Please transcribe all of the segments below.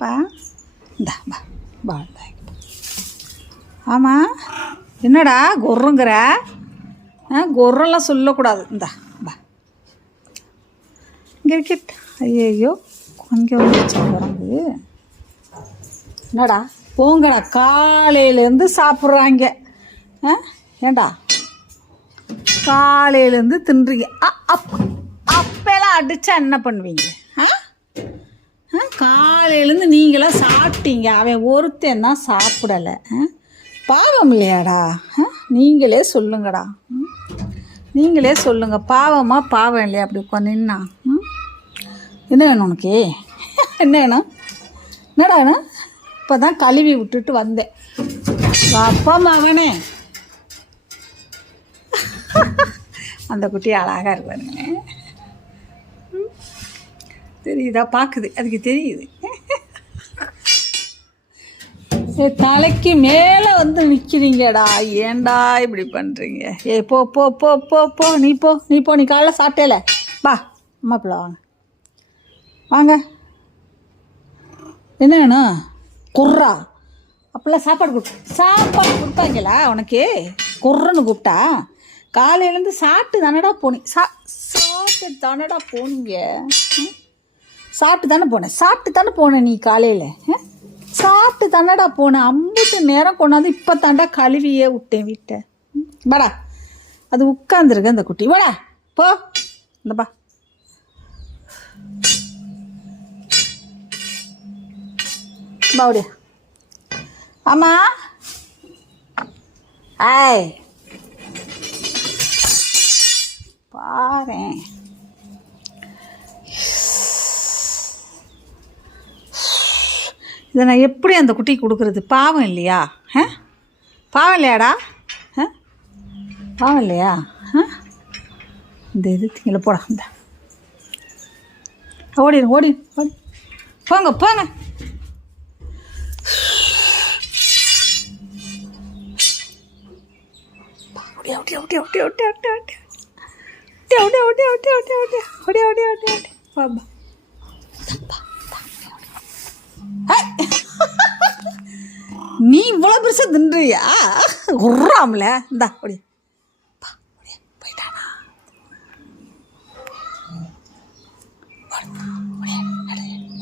பா இந்தா பா பா ஆமாம் என்னடா குர்ருங்கிற குர்ரெல்லாம் சொல்லக்கூடாது. இந்தா பா இங்கே விக்கெட். ஐயோ கொஞ்சம் வந்துச்சா குரங்கு. என்னடா போங்கடா, காலையிலேருந்து சாப்பிட்றாங்க. ஏண்டா காலையிலேருந்து தின்றீங்க. அப்பெல்லாம் அடித்தா என்ன பண்ணுவீங்க? காலையிலேருந்து நீங்களாம் சாப்பிட்டீங்க, அவன் ஒருத்தன் தான் சாப்பிடலை. பாவம் இல்லையாடா? நீங்களே சொல்லுங்கடா, நீங்களே சொல்லுங்கள். பாவமாக பாவம் இல்லையா அப்படி உட்காந்துன்னா? என்ன வேணும் உனக்கு? என்ன வேணும்? என்னடா வேணும்? இப்போ தான் கழுவி விட்டுட்டு வந்தேன். அப்பா மகனே, அந்த குட்டி அழகாக இருப்பாருங்க. தெரியுதா? பார்க்குது, அதுக்கு தெரியுது. தலைக்கு மேலே வந்து நிற்கிறீங்கடா, ஏண்டா இப்படி பண்ணுறீங்க? போ போ போ போ போ நீ போ நீ போ. நீ காலைல சாப்பிட்டேல, வா அம்மா பிள்ளை வாங்க வாங்க. என்ன வேணும்? குர்ரா அப்போல்லாம் சாப்பாடு கொடுத்தாங்களா உனக்கு? குர்ரன்னு கூப்பிட்டா காலையிலேருந்து சாப்பிட்டு தானடா போனீங்க. சாப்பிட்டு தானடா போனீங்க. சாப்பிட்டு தானே போனேன். நீ காலையில் சாப்பிட்டு தானடா போனேன். 50 நேரம் கொண்டாந்து இப்போ தாண்டா கழுவியே விட்டேன் வீட்டை. வாடா, அது உட்காந்துருக்கு அந்த குட்டி. வாடா போ, இந்தப்பா பாவுடியா. ஆமாம் ஆய் பாரேன். இதை நான் எப்படி அந்த குட்டிக்கு கொடுக்குறது? பாவம் இல்லையா? பாவம் இல்லையாடா? பாவம் இல்லையா? இந்த இது திங்களை போட. இந்த ஓடிடு ஓடி ஓடி போங்க போங்க. நீ இவ்வளோ பெருசாக தின்றியா? உர்றாமல இந்தா ஓடி போயிட்டானா?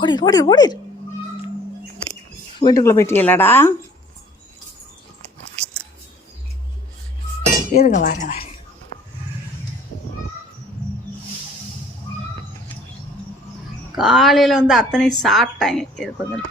ஓடி ஓடி ஓடி வீட்டுக்குள்ளே போயிட்டீங்களாடா? இருங்க வரேன். காலையில் வந்து அத்தனை சாப்பிட்டாங்க. இது கொஞ்சம்